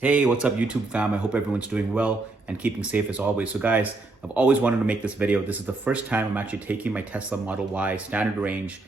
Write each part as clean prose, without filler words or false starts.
Hey, what's up YouTube fam? I hope everyone's doing well and keeping safe as always. So guys, I've always wanted to make this video. This is the first time I'm actually taking my Tesla Model Y standard range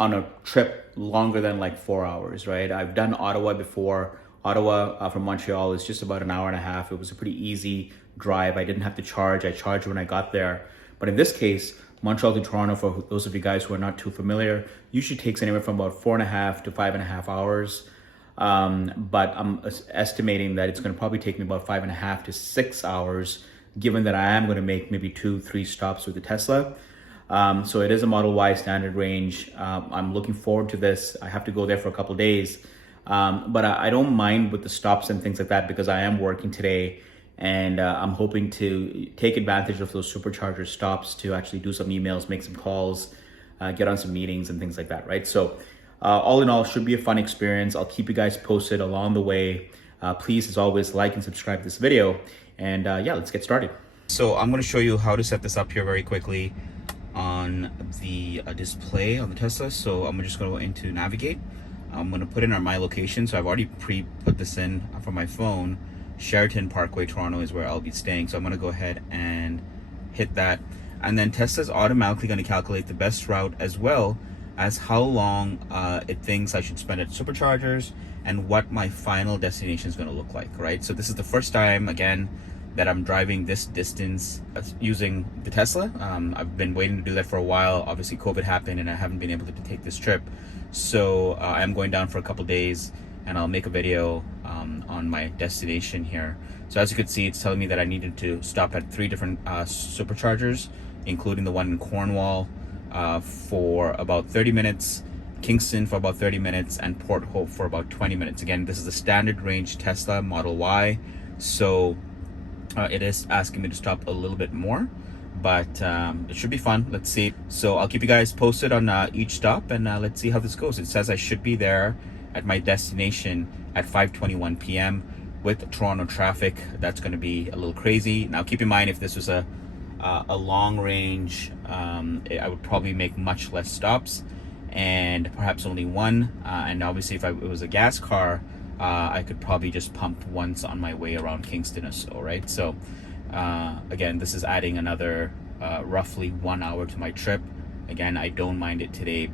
on a trip longer than like 4 hours, right? I've done Ottawa before. Ottawa from Montreal is just about an hour and a half. It was a pretty easy drive. I didn't have to charge. I charged when I got there. But in this case, Montreal to Toronto, for those of you guys who are not too familiar, usually takes anywhere from about 4.5 to 5.5 hours. But I'm estimating that it's going to probably take me about 5.5 to 6 hours, given that I am going to make maybe 2-3 stops with the Tesla. So it is a Model Y standard range. I'm looking forward to this. I have to go there for a couple of days. But I don't mind with the stops and things like that because I am working today, and I'm hoping to take advantage of those supercharger stops to actually do some emails, make some calls, get on some meetings and things like that, right? So all in all, should be a fun experience. I'll keep you guys posted along the way. Please, as always, like and subscribe to this video. And yeah, let's get started. So I'm going to show you how to set this up here very quickly on the display on the Tesla. So I'm just going to go into navigate. I'm going to put in my location. So I've already put this in from my phone. Sheraton Parkway, Toronto is where I'll be staying. So I'm going to go ahead and hit that. And then Tesla's automatically going to calculate the best route as well as how long it thinks I should spend at superchargers and what my final destination is going to look like, right? So this is the first time, again, that I'm driving this distance using the Tesla. I've been waiting to do that for a while. Obviously, COVID happened and I haven't been able to take this trip. So I'm going down for a couple days and I'll make a video on my destination here. So as you can see, it's telling me that I needed to stop at 3 different superchargers, including the one in Cornwall, for about 30 minutes, Kingston for about 30 minutes, and Port Hope for about 20 minutes. Again, this is the standard range Tesla Model Y, so it is asking me to stop a little bit more, but it should be fun. Let's see. So I'll keep you guys posted on each stop, and let's see how this goes. It says I should be there at my destination at 5:21 p.m. with Toronto traffic. That's going to be a little crazy. Now keep in mind, if this was a long range, I would probably make much less stops and perhaps only one, and obviously if it was a gas car, I could probably just pump once on my way around Kingston or so, right? So again, this is adding another roughly 1 hour to my trip. Again, I don't mind it today,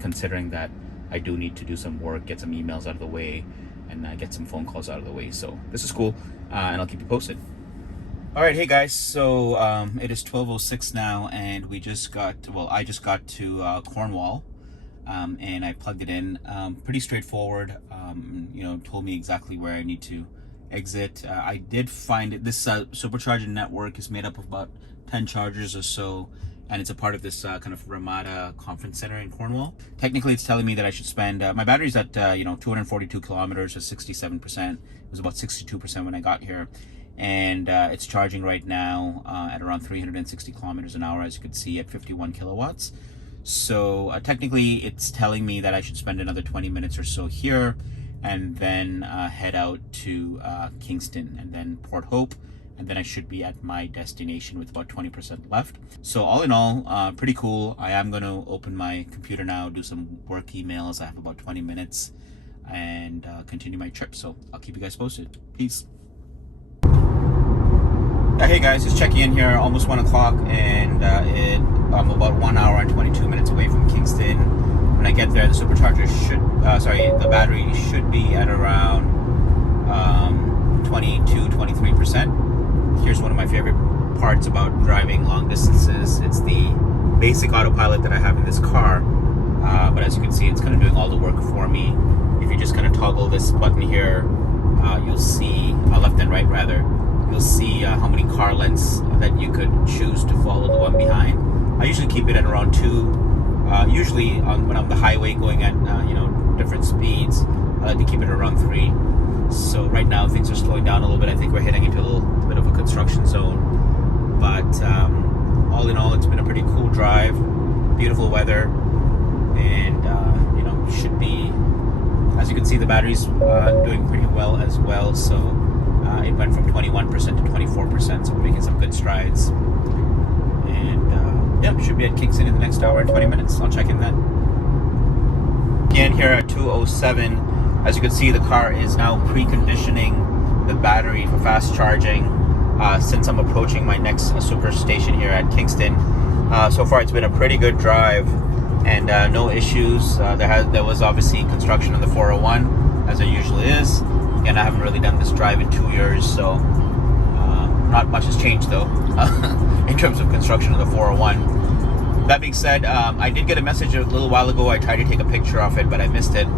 considering that I do need to do some work, get some emails out of the way, and get some phone calls out of the way. So this is cool, and I'll keep you posted. All right, hey guys, so it is 12:06 now, and I just got to Cornwall, and I plugged it in. Pretty straightforward. Told me exactly where I need to exit. I did find it. This supercharger network is made up of about 10 chargers or so, and it's a part of this kind of Ramada conference center in Cornwall. Technically, it's telling me that I should spend. My battery's at 242 kilometers, or 67%. It was about 62% when I got here. And it's charging right now at around 360 kilometers an hour, as you can see, at 51 kilowatts. So technically it's telling me that I should spend another 20 minutes or so here, and then head out to Kingston and then Port Hope, and then I should be at my destination with about 20% left. So all in all, pretty cool. I am going to open my computer now, do some work emails. I have about 20 minutes, and continue my trip. So I'll keep you guys posted. Peace. Hey guys, just checking in here, almost 1 o'clock, and I'm about 1 hour and 22 minutes away from Kingston. When I get there, the supercharger the battery should be at around 22-23%. Here's one of my favorite parts about driving long distances. It's the basic autopilot that I have in this car, but as you can see, it's kind of doing all the work for me. If you just kind of toggle this button here, you'll see, left and right rather, you'll see how many car lengths that you could choose to follow the one behind. I usually keep it at around 2. Usually when I'm on the highway going at different speeds, I like to keep it around 3. So right now things are slowing down a little bit. I think we're heading into a little bit of a construction zone. But all in all, it's been a pretty cool drive. Beautiful weather, and should be, as you can see, the battery's doing pretty well as well. So it went from 21% to 24%, so we're making some good strides. And yeah, should be at Kingston in the next hour and 20 minutes. I'll check in then. Again, here at 2:07, As you can see, the car is now preconditioning the battery for fast charging since I'm approaching my next super station here at Kingston. So far it's been a pretty good drive and no issues. There was obviously construction on the 401, as there usually is. Again, I haven't really done this drive in 2 years, so not much has changed though in terms of construction of the 401. That being said, I did get a message a little while ago. I tried to take a picture of it, but I missed it.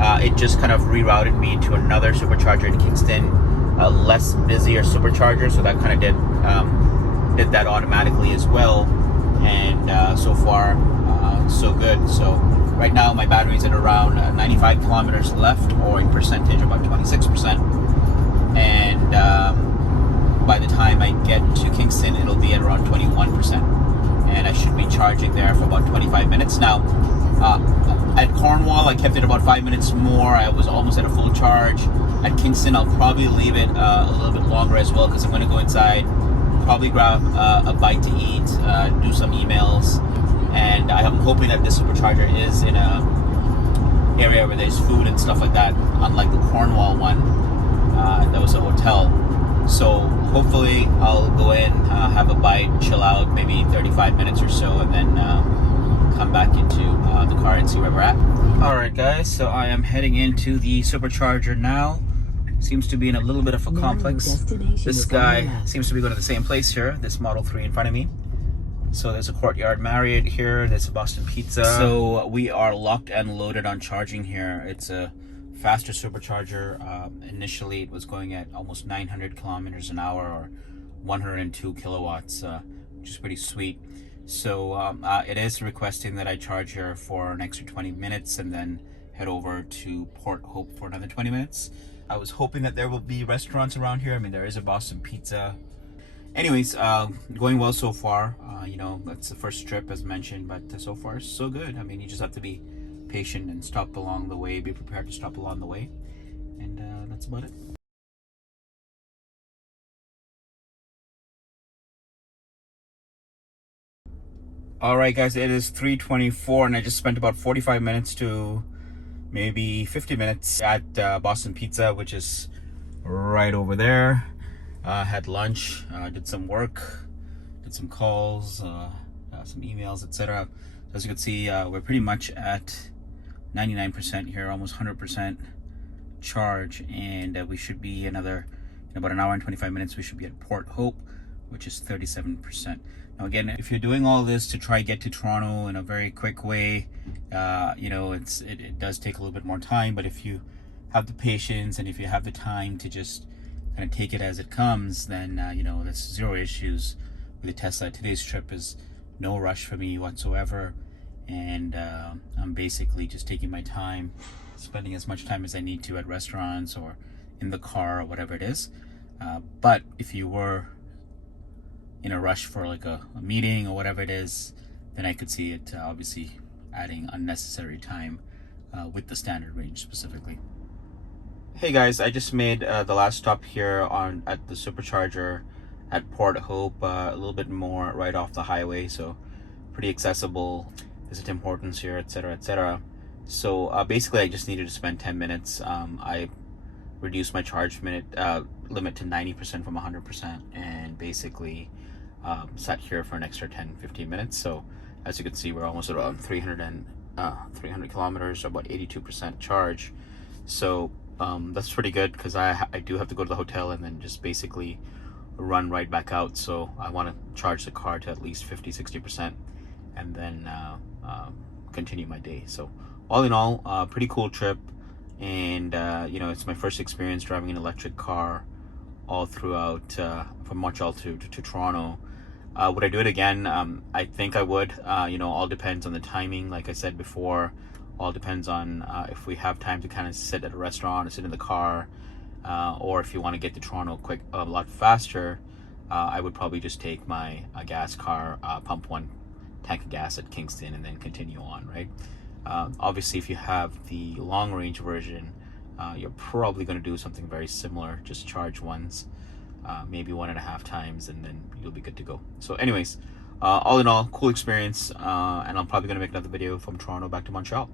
It just kind of rerouted me to another supercharger in Kingston, a less busier supercharger, so that kind of did that automatically as well. And so far, so good. So right now my battery's at around 95 kilometers left, or in percentage about 26%. And by the time I get to Kingston, it'll be at around 21%. And I should be charging there for about 25 minutes. Now, at Cornwall, I kept it about 5 minutes more. I was almost at a full charge. At Kingston, I'll probably leave it a little bit longer as well, because I'm going to go inside, probably grab a bite to eat, do some emails, and I'm hoping that this supercharger is in a area where there's food and stuff like that, unlike the Cornwall one. That was a hotel. So hopefully I'll go in, have a bite, chill out, maybe 35 minutes or so, and then come back into the car and see where we're at. Alright guys, so I am heading into the supercharger now. Seems to be in a little bit of a complex. This guy seems to be going to the same place here, this Model 3 in front of me. So there's a Courtyard Marriott here, there's a Boston Pizza. So we are locked and loaded on charging here. It's a faster supercharger. Initially it was going at almost 900 kilometers an hour, or 102 kilowatts, which is pretty sweet. So it is requesting that I charge here for an extra 20 minutes and then head over to Port Hope for another 20 minutes. I was hoping that there will be restaurants around here. I mean, there is a Boston Pizza. Anyways, going well so far. You know, that's the first trip as mentioned, but so far so good. I mean, you just have to be patient and stop along the way, be prepared to stop along the way, and that's about it. Alright guys, it is 3:24 and I just spent about 45 minutes to maybe 50 minutes at Boston Pizza, which is right over there. Had lunch, did some work, did some calls, some emails, etc. As you can see, we're pretty much at 99% here, almost 100% charge, and we should be in about an hour and 25 minutes we should be at Port Hope, which is 37%. Now again, if you're doing all this to try get to Toronto in a very quick way, you know, it does take a little bit more time, but if you have the patience and if you have the time to just kind of take it as it comes, then you know, there's zero issues with the Tesla. Today's trip is no rush for me whatsoever, and I'm basically just taking my time, spending as much time as I need to at restaurants or in the car or whatever it is. But if you were in a rush for like a meeting or whatever it is, then I could see it obviously adding unnecessary time with the standard range specifically. Hey guys, I just made the last stop here at the supercharger at Port Hope, a little bit more right off the highway, so pretty accessible. There's a Tim Hortons here, etc, etc. So basically I just needed to spend 10 minutes. I reduced my charge minute limit to 90% from 100%, and basically sat here for an extra 10-15 minutes. So as you can see, we're almost around 300 kilometers, or about 82% charge. So that's pretty good, because I do have to go to the hotel and then just basically run right back out. So I want to charge the car to at least 50-60% and then continue my day. So all in all, pretty cool trip. And you know, it's my first experience driving an electric car all throughout from Montreal to Toronto. Would I do it again? I think I would. You know, all depends on the timing. Like I said before, all depends on if we have time to kind of sit at a restaurant or sit in the car, or if you want to get to Toronto a lot faster, I would probably just take my gas car, pump one tank of gas at Kingston, and then continue on, right? Obviously, if you have the long range version, you're probably going to do something very similar. Just charge once, maybe 1.5 times, and then you'll be good to go. So anyways, all in all, cool experience, and I'm probably going to make another video from Toronto back to Montreal.